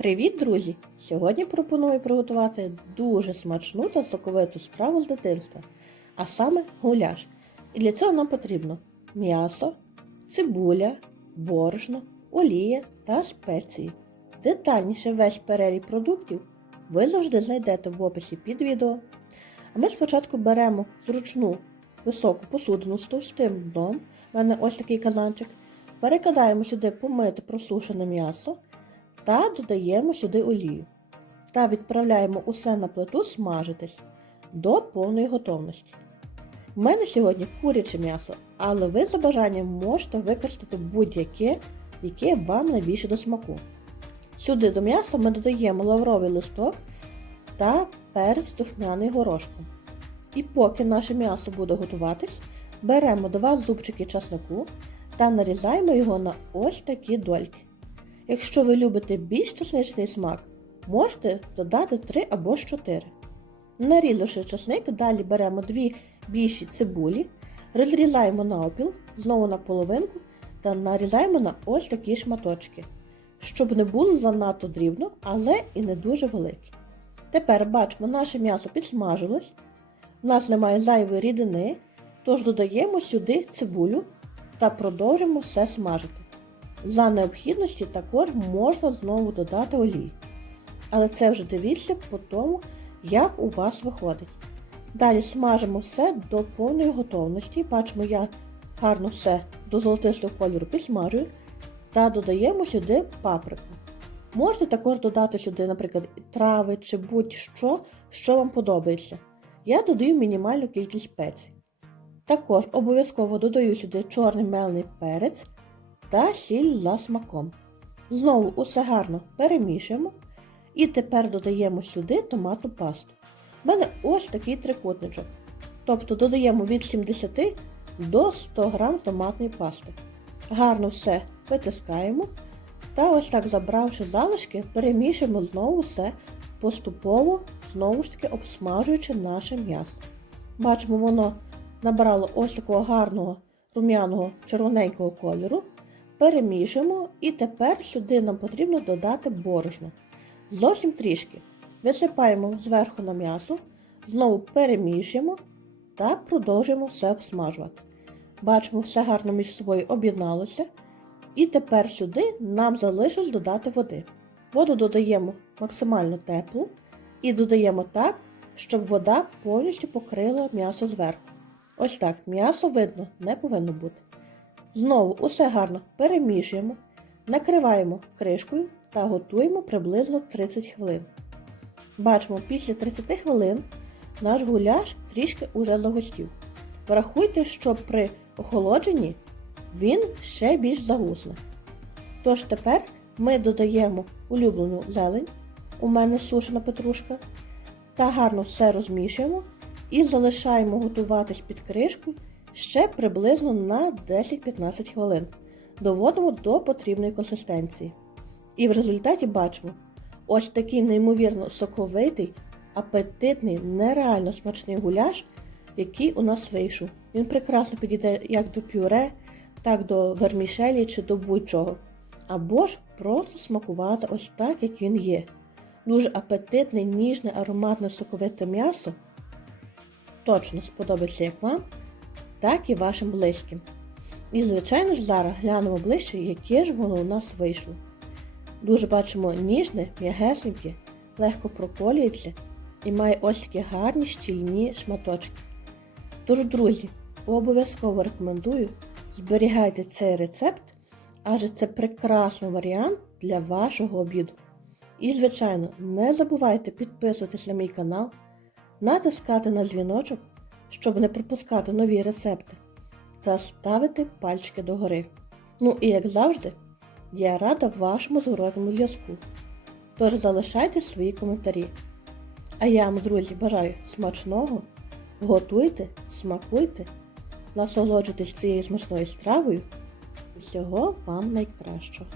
Привіт, друзі! Сьогодні пропоную приготувати дуже смачну та соковиту страву з дитинства, а саме гуляш. І для цього нам потрібно м'ясо, цибуля, борошно, олія та спеції. Детальніше весь перелік продуктів ви завжди знайдете в описі під відео. А ми спочатку беремо зручну високу посудину з товстим дном, в мене ось такий казанчик, перекладаємо сюди помите просушене м'ясо та додаємо сюди олію. Та відправляємо усе на плиту смажитись до повної готовності. У мене сьогодні куряче м'ясо, але ви за бажанням можете використати будь-яке, яке вам найбільше до смаку. Сюди до м'яса ми додаємо лавровий листок та перець духмяний горошком. І поки наше м'ясо буде готуватись, беремо два зубчики часнику та нарізаємо його на ось такі дольки. Якщо ви любите більш чесничний смак, можете додати 3 або ж 4. Нарізавши чесник, далі беремо дві більші цибулі, розрізаємо навпіл, знову на половинку та нарізаємо на ось такі шматочки, щоб не було занадто дрібно, але і не дуже великі. Тепер бачимо, наше м'ясо підсмажилось, у нас немає зайвої рідини, тож додаємо сюди цибулю та продовжимо все смажити. За необхідності також можна знову додати олій. Але це вже дивіться по тому, як у вас виходить. Далі смажимо все до повної готовності. Бачимо, я гарно все до золотистого кольору підсмажую та додаємо сюди паприку. Можете також додати сюди, наприклад, трави чи будь-що, що вам подобається. Я додаю мінімальну кількість спецій. Також обов'язково додаю сюди чорний мелений перець та сіль за смаком. Знову усе гарно перемішуємо і тепер додаємо сюди томатну пасту. У мене ось такий трикутничок. Тобто додаємо від 70 до 100 г томатної пасти. Гарно все витискаємо та ось так забравши залишки, перемішуємо знову все поступово, знову ж таки обсмажуючи наше м'ясо. Бачимо, воно набрало ось такого гарного рум'яного червоненького кольору. Перемішуємо і тепер сюди нам потрібно додати борошно. Зовсім трішки. Висипаємо зверху на м'ясо, знову перемішуємо та продовжуємо все обсмажувати. Бачимо, все гарно між собою об'єдналося. І тепер сюди нам залишилось додати води. Воду додаємо максимально теплу і додаємо так, щоб вода повністю покрила м'ясо зверху. Ось так, м'ясо видно не повинно бути. Знову усе гарно перемішуємо, накриваємо кришкою та готуємо приблизно 30 хвилин. Бачимо, після 30 хвилин наш гуляш трішки уже загустів. Врахуйте, що при охолодженні він ще більш загусне. Тож тепер ми додаємо улюблену зелень, у мене сушена петрушка, та гарно все розмішуємо і залишаємо готуватись під кришкою ще приблизно на 10-15 хвилин. Доводимо до потрібної консистенції. І в результаті бачимо ось такий неймовірно соковитий, апетитний, нереально смачний гуляш, який у нас вийшов. Він прекрасно підійде як до пюре, так до вермішелі чи до будь-чого. Або ж просто смакувати ось так, як він є. Дуже апетитне, ніжне, ароматне соковите м'ясо. Точно сподобається як вам, так і вашим близьким. І, звичайно ж, зараз глянемо ближче, яке ж воно у нас вийшло. Дуже бачимо ніжне, м'ягесеньке, легко проколюється і має ось такі гарні щільні шматочки. Тож, друзі, обов'язково рекомендую зберігайте цей рецепт, адже це прекрасний варіант для вашого обіду. І, звичайно, не забувайте підписуватись на мій канал, натискати на дзвіночок, щоб не пропускати нові рецепти, та ставити пальчики догори. Ну і як завжди, я рада вашому зворотному зв'язку. Тож залишайте свої коментарі. А я вам, друзі, бажаю смачного, готуйте, смакуйте, насолоджуйтесь цією смачною стравою. Всього вам найкращого!